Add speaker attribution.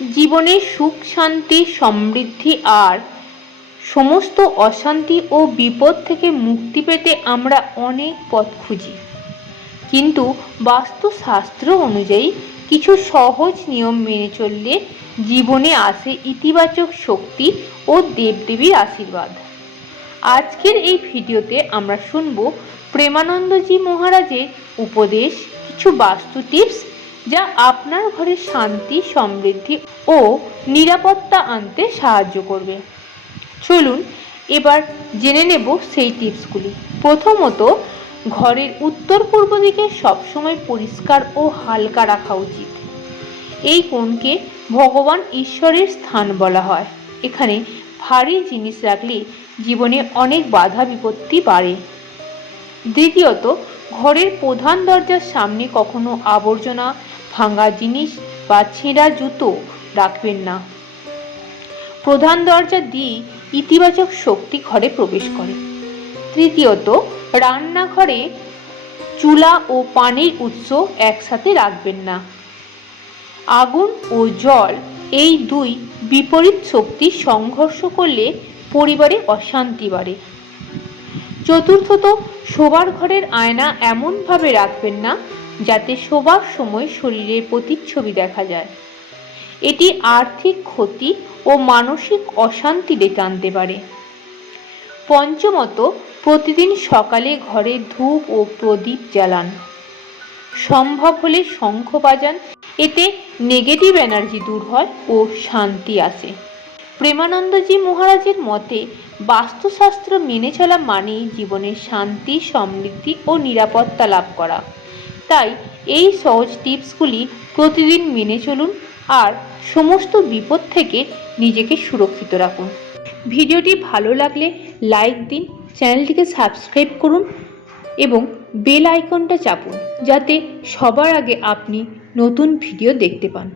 Speaker 1: জীবনে সুখ, শান্তি, সমৃদ্ধি আর সমস্ত অশান্তি ও বিপদ থেকে মুক্তি পেতে আমরা অনেক পথ খুঁজি। কিন্তু বাস্তুশাস্ত্র অনুযায়ী কিছু সহজ নিয়ম মেনে চললে জীবনে আসে ইতিবাচক শক্তি ও দেবদেবীর আশীর্বাদ। আজকের এই ভিডিওতে আমরা শুনব প্রেমানন্দজি মহারাজের উপদেশ, কিছু বাস্তু টিপস যা আপনার ঘরে শান্তি, সমৃদ্ধি ও নিরাপত্তা আনতে সাহায্য করবে। চলুন, এবার জেনে নেব সেই টিপসগুলি। প্রথমত, ঘরের উত্তর পূর্ব দিকে সবসময় পরিষ্কার ও হালকা রাখা উচিত। এই কোণকে ভগবান ঈশ্বরের স্থান বলা হয়। এখানে ভারী জিনিস রাখলে জীবনে অনেক বাধা বিপত্তি বাড়ে। দ্বিতীয়ত, ঘরের প্রধান দরজার সামনে কখনো আবর্জনা ভাঙা জিনিস বা ছেঁড়া জুতো রাখবেন না। প্রধান দরজা দিয়ে ইতিবাচক শক্তি ঘরে প্রবেশ করে। তৃতীয়ত, রান্নাঘরে চুলা ও পানির উৎস একসাথে রাখবেন না। আগুন ও জল এই দুই বিপরীত শক্তি সংঘর্ষ করলে পরিবারে অশান্তি বাড়ে। চতুর্থত, শোবার ঘরের আয়না এমনভাবে রাখবেন না যাতে শোবার সময় শরীরের প্রতিচ্ছবি দেখা যায়। এটি আর্থিক ক্ষতি ও মানসিক অশান্তি ডেকে আনতে পারে। পঞ্চমত, প্রতিদিন সকালে ঘরে ধূপ ও প্রদীপ জ্বালান। সম্ভব হলে শঙ্খ বাজান, এতে নেগেটিভ এনার্জি দূর হয় ও শান্তি আসে। প্রেমানন্দজি মহারাজের মতে, বাস্তুশাস্ত্র মেনে চলা মানেই জীবনে শান্তি, সমৃদ্ধি ও নিরাপত্তা লাভ করা। তাই এই সহজ টিপসগুলি প্রতিদিন মেনে চলুন আর সমস্ত বিপদ থেকে নিজেকে সুরক্ষিত রাখুন। ভিডিওটি ভালো লাগলে লাইক দিন, চ্যানেলটিকে সাবস্ক্রাইব করুন এবং বেল আইকনটা চাপুন যাতে সবার আগে আপনি নতুন ভিডিও দেখতে পান।